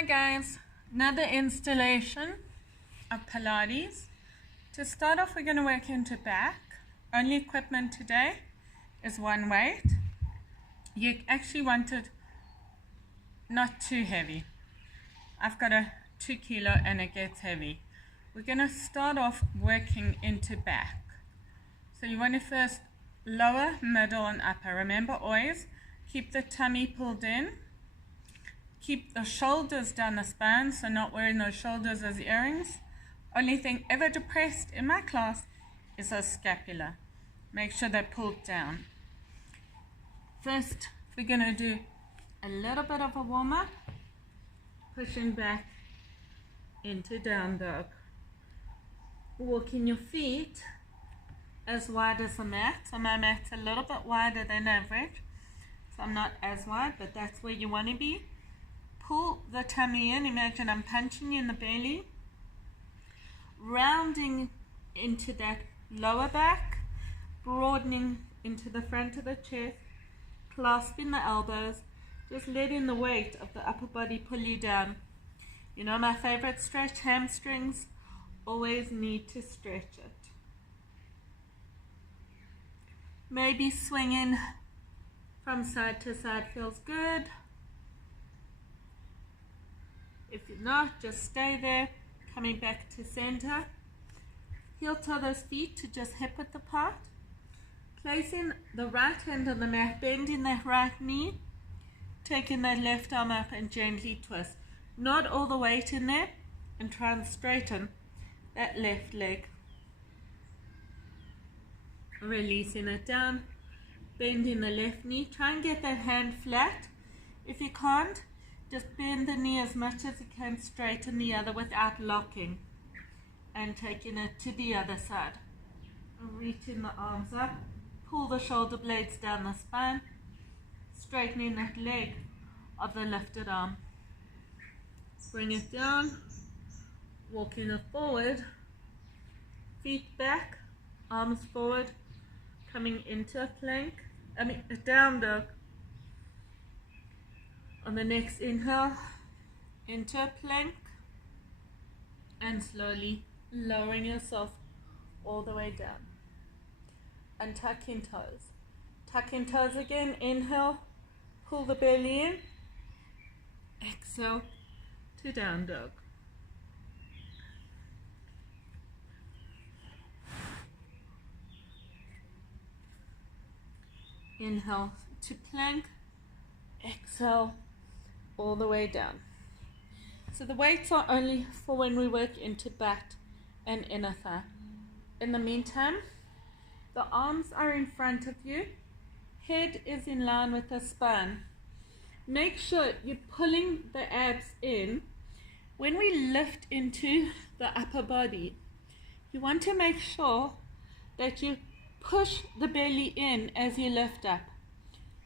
Hi guys, another installation of Pilates. To start off, we're going to work into back. Only equipment today is one weight. You actually want it not too heavy. I've got a 2 kilo and it gets heavy. We're going to start off working into back. So you want to first lower, middle and upper. Remember always, keep the tummy pulled in. Keep the shoulders down the spine, so not wearing those shoulders as earrings. Only thing ever depressed in my class is the scapula. Make sure they're pulled down. First, we're going to do a little bit of a warm-up, pushing back into down dog. Walking your feet as wide as the mat. So my mat's a little bit wider than average, so I'm not as wide, but that's where you want to be. Pull the tummy in. Imagine I'm punching you in the belly, rounding into that lower back, broadening into the front of the chest, clasping the elbows, just letting the weight of the upper body pull you down. You know my favorite stretch, hamstrings, always need to stretch it. Maybe swinging from side to side feels good. If you're not, just stay there, coming back to center. Heel toe those feet to just hip width apart. Placing the right hand on the mat, bending that right knee, taking that left arm up and gently twist. Not all the weight in there, and try and straighten that left leg. Releasing it down, bending the left knee. Try and get that hand flat. If you can't, just bend the knee as much as you can, straighten the other without locking, and taking it to the other side. Reaching the arms up, pull the shoulder blades down the spine, straightening that leg of the lifted arm. Bring it down, walking it forward, feet back, arms forward, coming into a plank, a down dog. On the next inhale, into a plank, and slowly lowering yourself all the way down. And tucking toes. Tucking toes again, inhale, pull the belly in, exhale to down dog. Inhale to plank, exhale all the way down. So the weights are only for when we work into back and inner thigh. In the meantime, the arms are in front of you, head is in line with the spine. Make sure you're pulling the abs in. When we lift into the upper body, you want to make sure that you push the belly in as you lift up.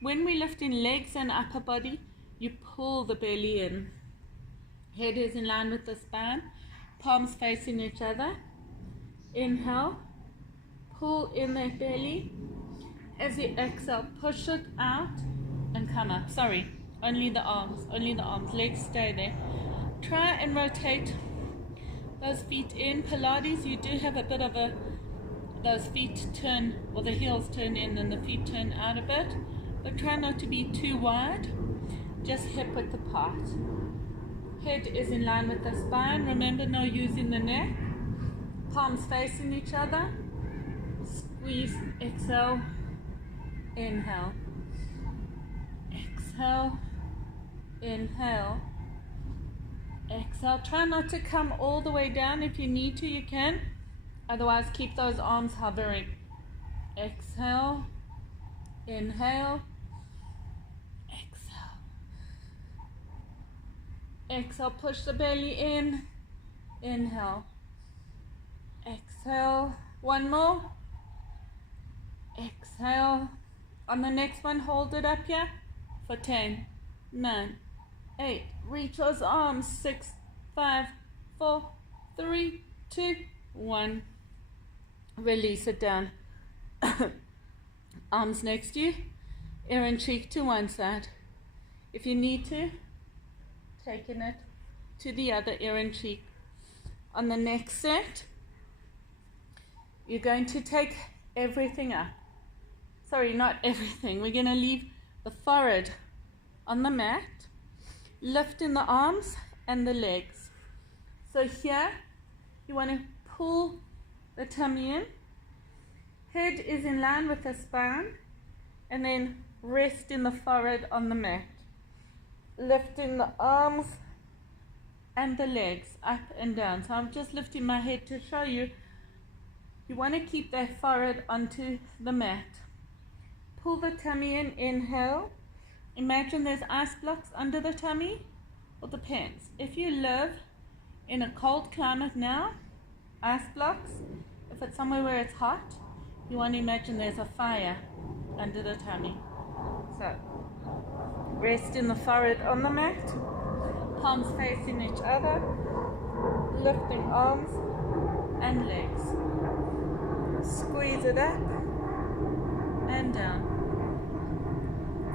When we lift in legs and upper body, you pull the belly in. Head is in line with the spine, palms facing each other. Inhale, pull in that belly. As you exhale, push it out and come up. Sorry, only the arms, legs stay there. Try and rotate those feet in. Pilates, you do have a bit of those feet turn, or the heels turn in and the feet turn out a bit. But try not to be too wide, just hip width apart. Head is in line with the spine. Remember, no using the neck. Palms facing each other. Squeeze, exhale, inhale. Exhale, inhale. Exhale. Try not to come all the way down. If you need to, you can. Otherwise, keep those arms hovering. Exhale, inhale. Exhale, push the belly in, inhale, exhale, one more, exhale. On the next one, hold it up here for 10, 9, 8, reach those arms, 6, 5, 4, 3, 2, 1, release it down. Arms next to you, ear and cheek to one side. If you need to, taking it to the other ear and cheek. On the next set, you're going to take everything up. Sorry, not everything. We're going to leave the forehead on the mat, lifting the arms and the legs. So here, you want to pull the tummy in. Head is in line with the spine, and then rest in the forehead on the mat. Lifting the arms and the legs up and down. So I'm just lifting my head to show you. You want to keep that forehead onto the mat. Pull the tummy in, inhale. Imagine there's ice blocks under the tummy. Well, depends. If you live in a cold climate now, ice blocks. If it's somewhere where it's hot, you want to imagine there's a fire under the tummy. So, rest in the forehead on the mat, palms facing each other, lifting arms and legs. Squeeze it up and down.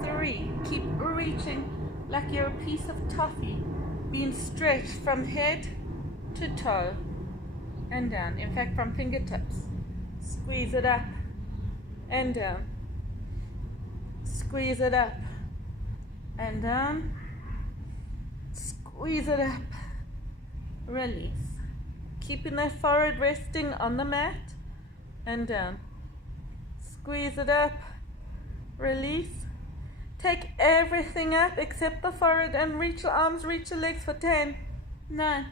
3, keep reaching like you're a piece of toffee, being stretched from head to toe and down. In fact, from fingertips. Squeeze it up and down. Squeeze it up and down. Squeeze it up. Release. Keeping that forehead resting on the mat and down. Squeeze it up. Release. Take everything up except the forehead and reach your arms, reach your legs for 10, 9,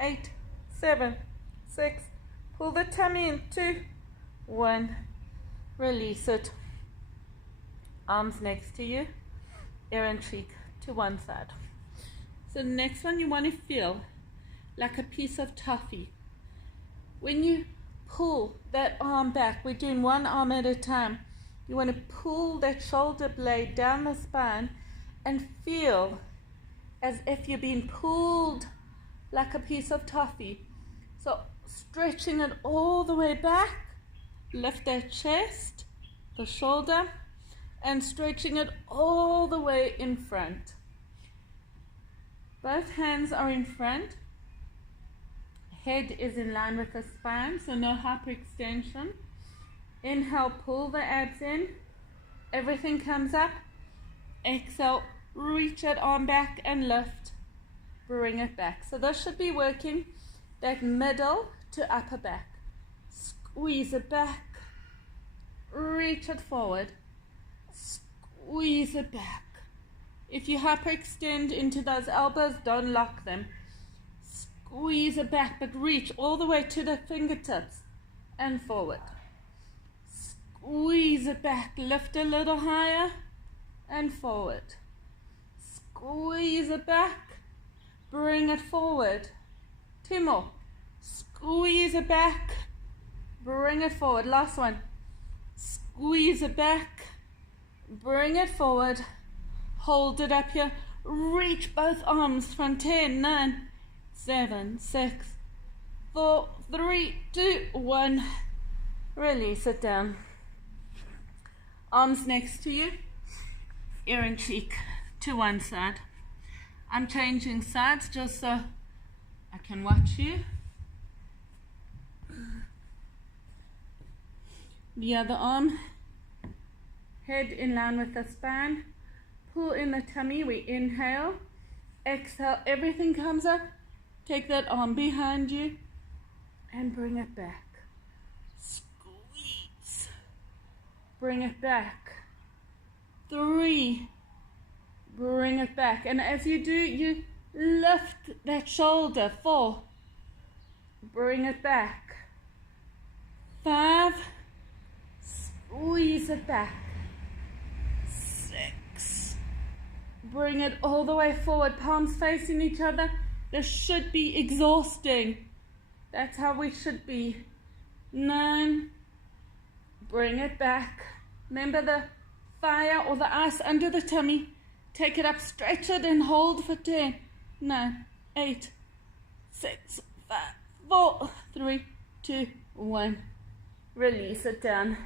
8, 7, 6. Pull the tummy in. 2, 1. Release it. Arms next to you, ear and cheek to one side. So the next one, you want to feel like a piece of toffee. When you pull that arm back, we're doing one arm at a time. You want to pull that shoulder blade down the spine and feel as if you're being pulled like a piece of toffee. So stretching it all the way back, lift that chest, the shoulder, and stretching it all the way in front. Both hands are in front. Head is in line with the spine, so no hyperextension. Inhale, pull the abs in. Everything comes up. Exhale, reach that arm back and lift. Bring it back. So this should be working that middle to upper back. Squeeze it back. Reach it forward. Squeeze it back. If you hyperextend into those elbows, don't lock them. Squeeze it back, but reach all the way to the fingertips and forward. Squeeze it back, lift a little higher and forward. Squeeze it back, bring it forward. 2 more. Squeeze it back, bring it forward. Last one. Squeeze it back, bring it forward. Hold it up here. Reach both arms from 10, 9, 7, 6, 4, 3, 2, 1. Release it down. Arms next to you, ear and cheek to one side. I'm changing sides just so I can watch you. The other arm, head in line with the spine. Pull in the tummy, we inhale. Exhale, everything comes up. Take that arm behind you and bring it back. Squeeze. Bring it back. 3. Bring it back. And as you do, you lift that shoulder. 4. Bring it back. 5. Squeeze it back. 6. Bring it all the way forward. Palms facing each other. This should be exhausting. That's how we should be. 9. Bring it back. Remember the fire or the ice under the tummy. Take it up, stretch it and hold for 10. 9, 8, 6, 5, 4, 3, 2, 1. Release it down.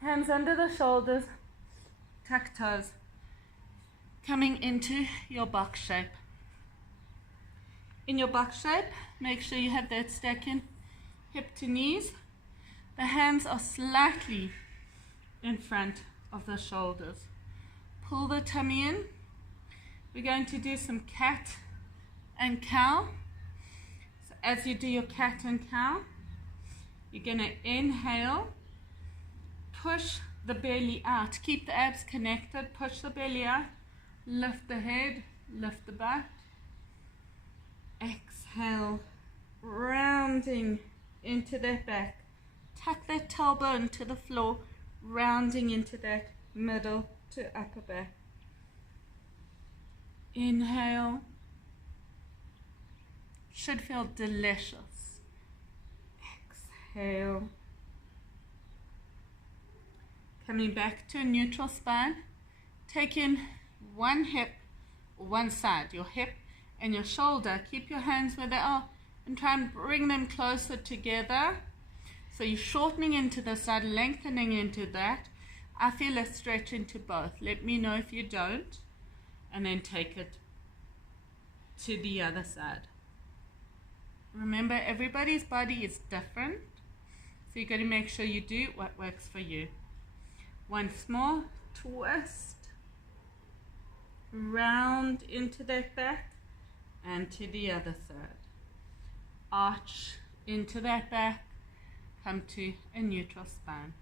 Hands under the shoulders. Tuck toes. Coming into your box shape. in your box shape. Make sure you have that stacking hip to knees. The hands are slightly in front of the shoulders. Pull the tummy in. We're going to do some cat and cow. So as you do your cat and cow, you're going to inhale, push the belly out, keep the abs connected, push the belly out, lift the head, lift the butt. Exhale, rounding into that back. Tuck that tailbone to the floor, rounding into that middle to upper back. Inhale. Should feel delicious. Exhale. Coming back to a neutral spine. Take in one hip, one side, your hip and your shoulder. Keep your hands where they are and try and bring them closer together. So you're shortening into the side, lengthening into that. I feel a stretch into both. Let me know if you don't. And then take it to the other side. Remember, everybody's body is different. So you've got to make sure you do what works for you. Once more, twist. Round into that back and to the other side. Arch into that back. Come to a neutral spine.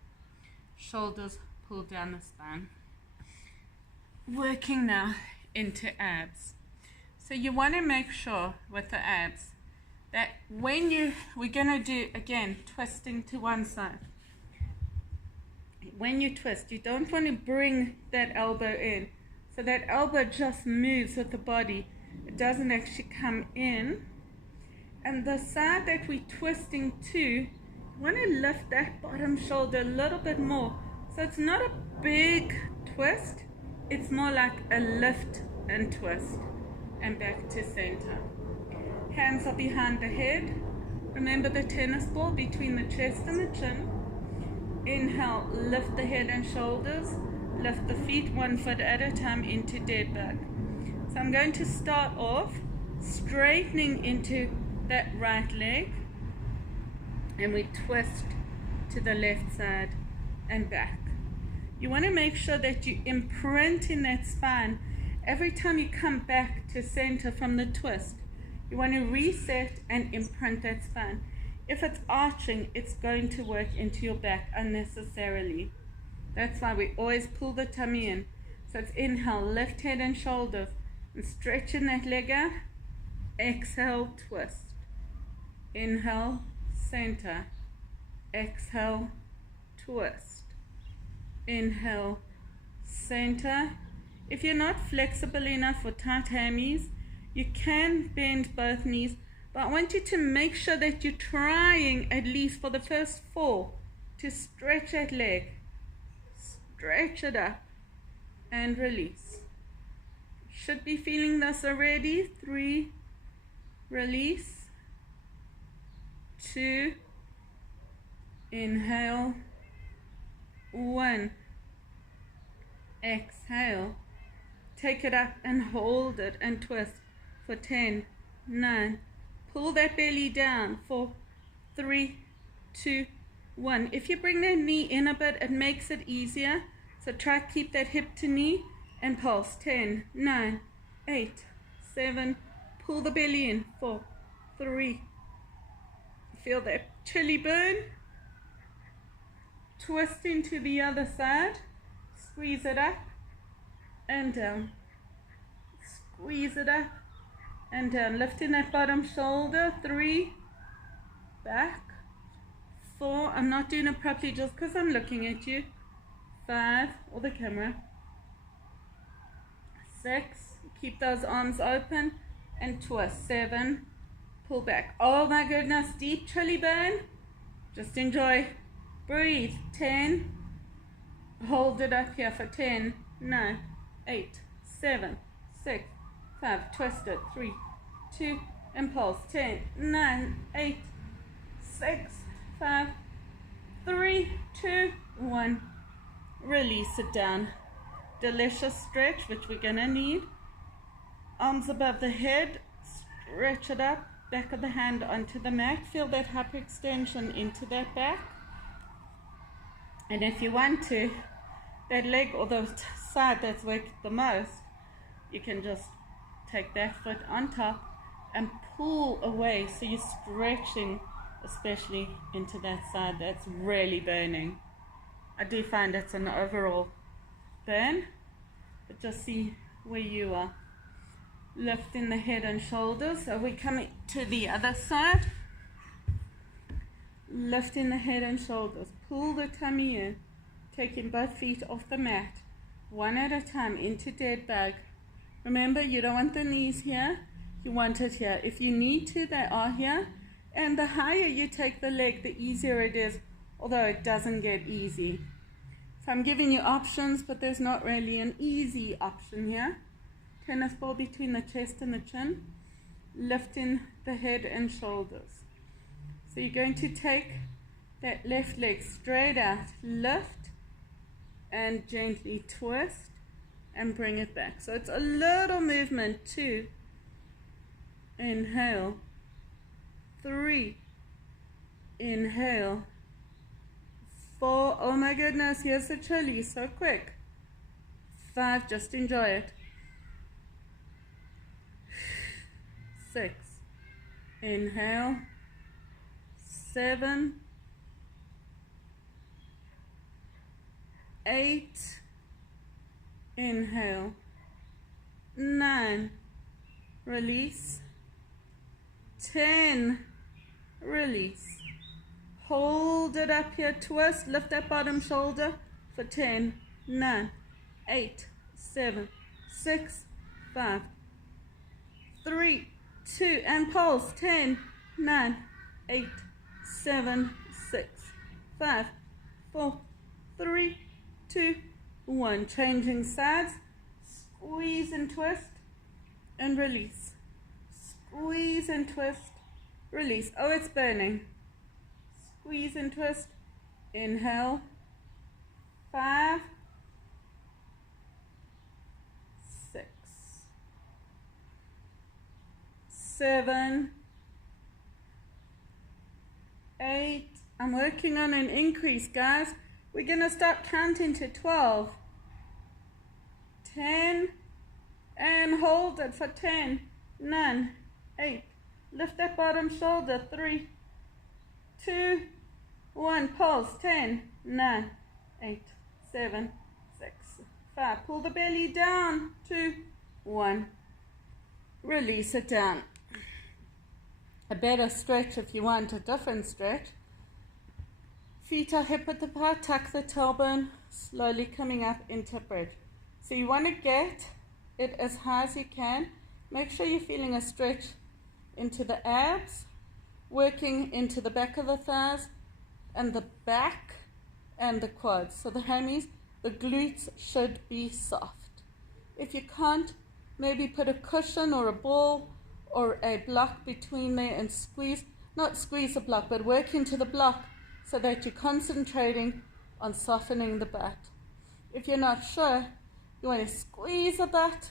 Shoulders pull down the spine. Working now into abs. So you want to make sure with the abs that when we're going to do, again, twisting to one side. When you twist, you don't want to bring that elbow in. So that elbow just moves with the body. It doesn't actually come in. And the side that we're twisting to, you want to lift that bottom shoulder a little bit more. So it's not a big twist. It's more like a lift and twist. And back to center. Hands are behind the head. Remember the tennis ball between the chest and the chin. Inhale, lift the head and shoulders. Lift the feet 1 foot at a time into dead bug. So I'm going to start off straightening into that right leg. And we twist to the left side and back. You want to make sure that you imprint in that spine every time you come back to center from the twist. You want to reset and imprint that spine. If it's arching, it's going to work into your back unnecessarily. That's why we always pull the tummy in. So it's inhale, lift head and shoulders, and stretching that leg out. Exhale, twist. Inhale, center. Exhale, twist. Inhale, center. If you're not flexible enough for tight hammies, you can bend both knees, but I want you to make sure that you're trying, at least for the first 4, to stretch that leg. Stretch it up and release. Should be feeling this already. 3, release. 2, inhale. 1, exhale. Take it up and hold it and twist for 10, 9. Pull that belly down for 3, 2, 1. If you bring that knee in a bit, it makes it easier. So try to keep that hip to knee and pulse. 10, 9, 8, 7. Pull the belly in. 4, 3. Feel that chilly burn. Twist into the other side. Squeeze it up and down. Squeeze it up and down. Lifting that bottom shoulder. 3, back. 4, I'm not doing it properly just because I'm looking at you. 5, or the camera. 6, keep those arms open and twist. 7, pull back. Oh my goodness, deep chilly burn. Just enjoy. Breathe. 10, hold it up here for 10, 9, 8, 7, 6, 5, twist it. 3, 2, impulse. 10, 9, 8, 6, 5, 3, 2, 1. Release it down. Delicious stretch, which we're gonna need. Arms above the head. stretch it up, back of the hand onto the mat. Feel that hyperextension into that back. And if you want to, that leg or the side that's worked the most, you can just take that foot on top and pull away, so you're stretching especially into that side that's really burning. I do find it's an overall burn, but just see where you are. Lifting the head and shoulders. So we're coming to the other side. Lifting the head and shoulders. Pull the tummy in. Taking both feet off the mat. One at a time into dead bug. Remember, you don't want the knees here. You want it here. If you need to, they are here. And the higher you take the leg, the easier it is. Although it doesn't get easy. So I'm giving you options, but there's not really an easy option here. Tennis ball between the chest and the chin. Lifting the head and shoulders. So you're going to take that left leg straight out. Lift and gently twist and bring it back. So it's a little movement. 2. Inhale. 3. Inhale. 4. Oh my goodness, here's the chili, so quick. 5. Just enjoy it. 6. Inhale. 7. 8. Inhale. 9. Release. 10. Release. Hold it up here, twist, lift that bottom shoulder for 10, 9, 8, 7, 6, 5, 3, 2, and pulse, 10, 9, 8, 7, 6, 5, 4, 3, 2, 1. Changing sides, squeeze and twist, and release. Squeeze and twist, release. Oh, it's burning. Squeeze and twist. Inhale. 5, 6, 7, 8. I'm working on an increase, guys. We're going to start counting to 12. 10. And hold it for 10. 9, 8. Lift that bottom shoulder. 3, 2, 1. Pulse. 10, 9, 8, 7, 6, 5. Pull the belly down. 2, 1. Release it down. A better stretch if you want a different stretch. Feet are hip width apart. Tuck the tailbone. Slowly coming up into bridge. So you want to get it as high as you can. Make sure you're feeling a stretch into the abs, working into the back of the thighs and the back and the quads. So the hammies, the glutes should be soft. If you can't, maybe put a cushion or a ball or a block between there and squeeze, not squeeze the block, but work into the block so that you're concentrating on softening the butt. If you're not sure, you want to squeeze the butt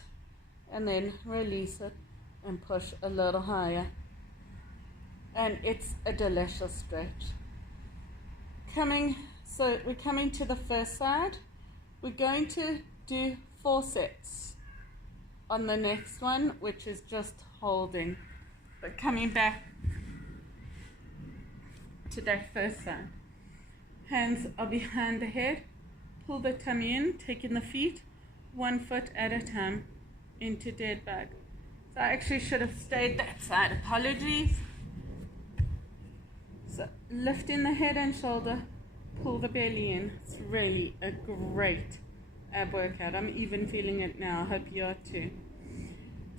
and then release it and push a little higher. And it's a delicious stretch. So we're coming to the first side. We're going to do 4 sets on the next one, which is just holding. But coming back to that first side. Hands are behind the head. Pull the tummy in, taking the feet 1 foot at a time into dead bug. So I actually should have stayed that side. Apologies. So lifting the head and shoulder, pull the belly in. It's really a great ab workout. I'm even feeling it now. I hope you are too.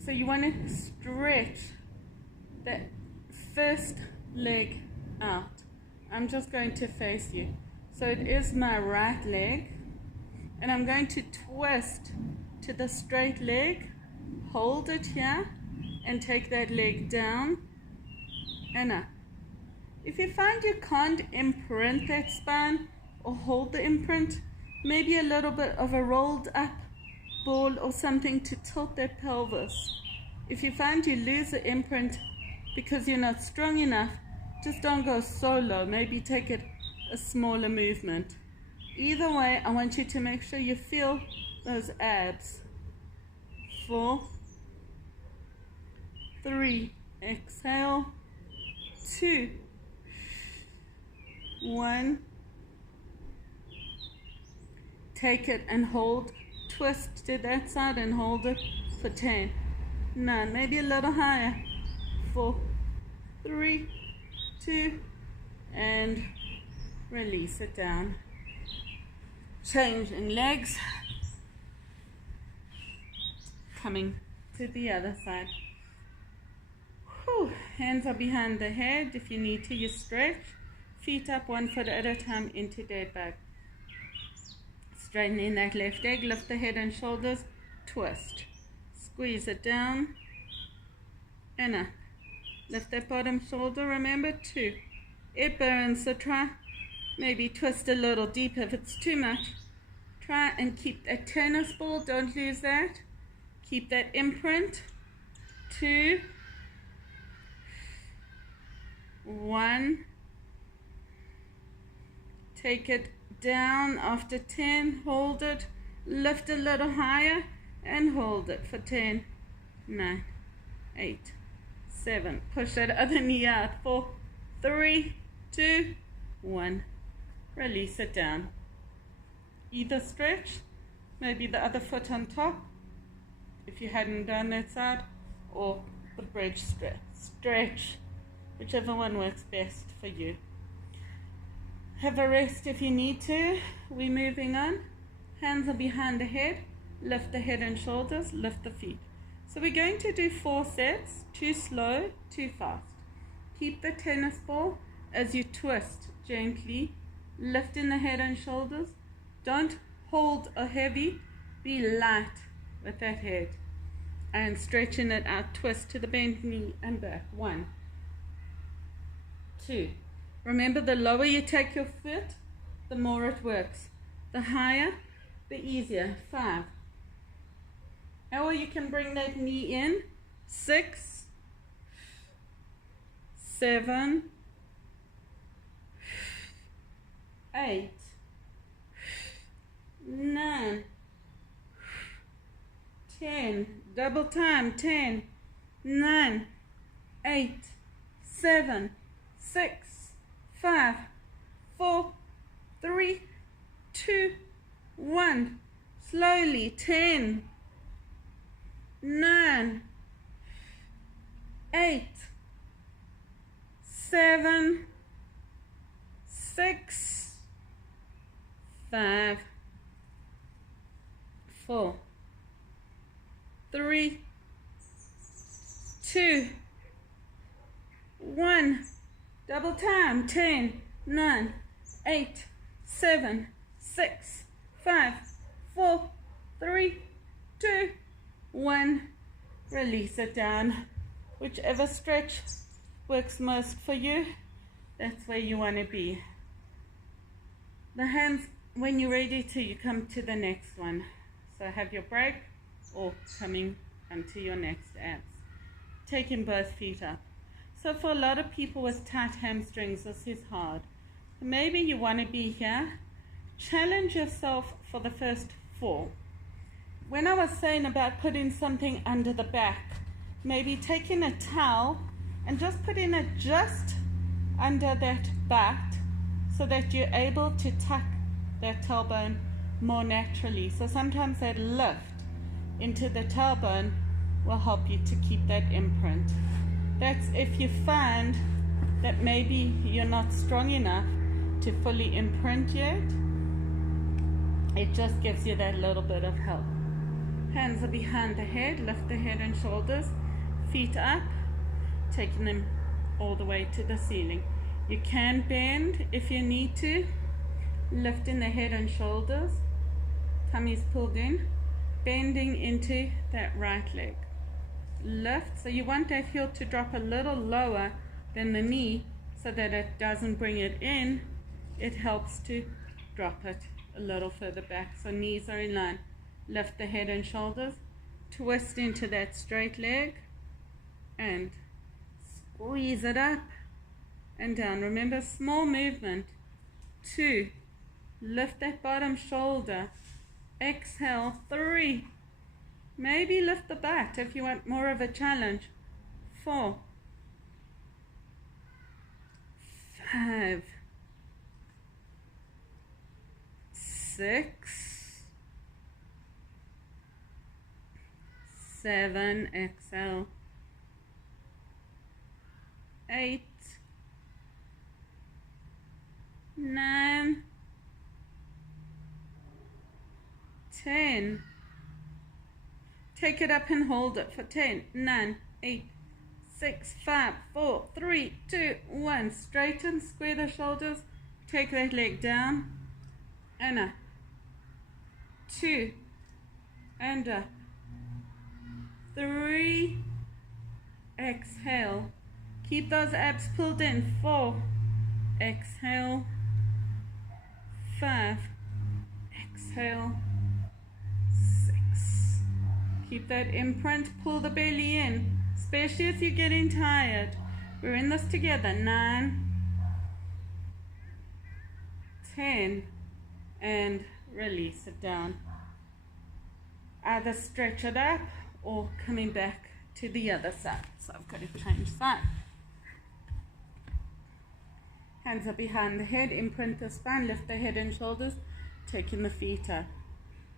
So you want to stretch that first leg out. I'm just going to face you. So it is my right leg. And I'm going to twist to the straight leg. Hold it here and take that leg down and up. If you find you can't imprint that spine or hold the imprint, maybe a little bit of a rolled up ball or something to tilt that pelvis. If you find you lose the imprint because you're not strong enough, just don't go so low. Maybe take it a smaller movement. Either way, I want you to make sure you feel those abs. 4, 3, exhale, 2, 1. Take it and hold. Twist to that side and hold it for 10, 9, maybe a little higher. 4, 3, 2, and release it down. Changing legs. Coming to the other side. Whew. Hands are behind the head. If you need to, you stretch. Feet up, 1 foot at a time into dead bug. Straightening that left leg, lift the head and shoulders, twist. Squeeze it down and up. Lift that bottom shoulder, remember, 2. It burns, so try maybe twist a little deeper if it's too much. Try and keep that tennis ball, don't lose that. Keep that imprint. 2, 1. Take it down after 10, hold it, lift a little higher and hold it for 10, 9, 8, 7. Push that other knee out. 4, 3, 2, 1. Release it down. Either stretch, maybe the other foot on top if you hadn't done that side, or the bridge stretch, whichever one works best for you. Have a rest if you need to. We're moving on. Hands are behind the head. Lift the head and shoulders. Lift the feet. So we're going to do 4 sets. 2 slow, 2 fast. Keep the tennis ball as you twist gently. Lifting the head and shoulders. Don't hold a heavy. Be light with that head. And stretching it out. Twist to the bent knee and back. 1, 2. Remember, the lower you take your foot, the more it works. The higher, the easier. 5. Or you can bring that knee in. 6, 7, 8, 9, 10. Double time. 10, 9, 8, 7, 6, 5, 4, 3, 2, 1. Slowly. 10, 9, 8, 7, 6, 5, 4, 3, 2, 1. Double time. 10, 9, 8, 7, 6, 5, 4, 3, 2, 1. Release it down. Whichever stretch works most for you, that's where you want to be. The hands, when you're ready to, you come to the next one. So have your break or coming onto your next abs. Taking both feet up. So for a lot of people with tight hamstrings, this is hard. Maybe you want to be here. Challenge yourself for the first 4. When I was saying about putting something under the back, maybe taking a towel and just putting it just under that butt so that you're able to tuck that tailbone more naturally. So sometimes that lift into the tailbone will help you to keep that imprint. That's if you find that maybe you're not strong enough to fully imprint yet. It just gives you that little bit of help. Hands are behind the head. Lift the head and shoulders. Feet up. Taking them all the way to the ceiling. You can bend if you need to. Lifting the head and shoulders. Tummy's pulled in. Bending into that right leg. Lift, so you want that heel to drop a little lower than the knee so that it doesn't bring it in. It helps to drop it a little further back, so knees are in line. Lift the head and shoulders, twist into that straight leg, and squeeze it up and down. Remember, small movement. 2, lift that bottom shoulder. Exhale. 3, maybe lift the butt if you want more of a challenge. 4, 5, 6, 7, exhale. 8, 9, 10. Take it up and hold it for 10, 9, 8, 6, 5, 4, 3, 2, 1. Straighten, square the shoulders. Take that leg down and up. 2 and up. 3, exhale. Keep those abs pulled in. 4, exhale. 5, exhale. 6. Keep that imprint, pull the belly in, especially if you're getting tired. We're in this together. 9, 10, and release it down. Either stretch it up or coming back to the other side. So I've got to change side. Hands are behind the head, imprint the spine, lift the head and shoulders, taking the feet up.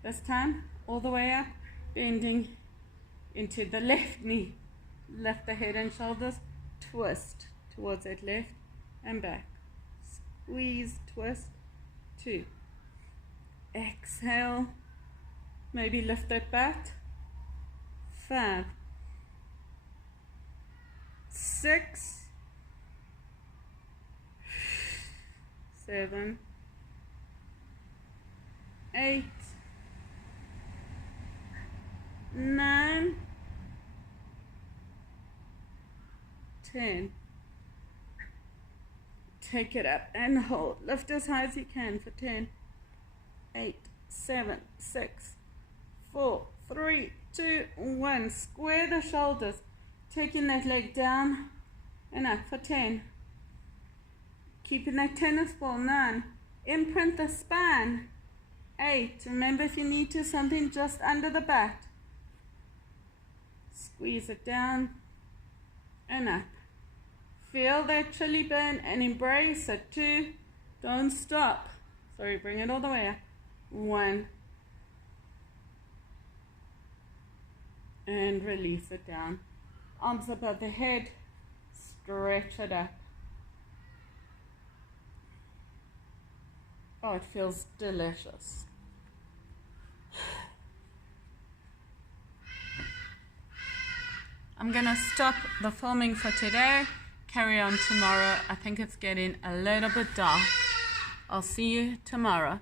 This time, all the way up, bending into the left knee. Lift the head and shoulders, twist towards that left and back. Squeeze, twist. 2. Exhale. Maybe lift that butt. 5, 6, 7, 8, 9, 10. Take it up and hold. Lift as high as you can for 10, 8, 7, 6, 4, 3, 2, 1. Square the shoulders. Taking that leg down and up for 10. Keeping that tennis ball. 9. Imprint the spine. 8. Remember, if you need to, something just under the butt. Squeeze it down and up. Feel that chili burn and embrace it. 2. Don't stop. Sorry, bring it all the way up. 1. And release it down. Arms above the head. Stretch it up. Oh, it feels delicious. I'm gonna stop the filming for today. Carry on tomorrow. I think it's getting a little bit dark. I'll see you tomorrow.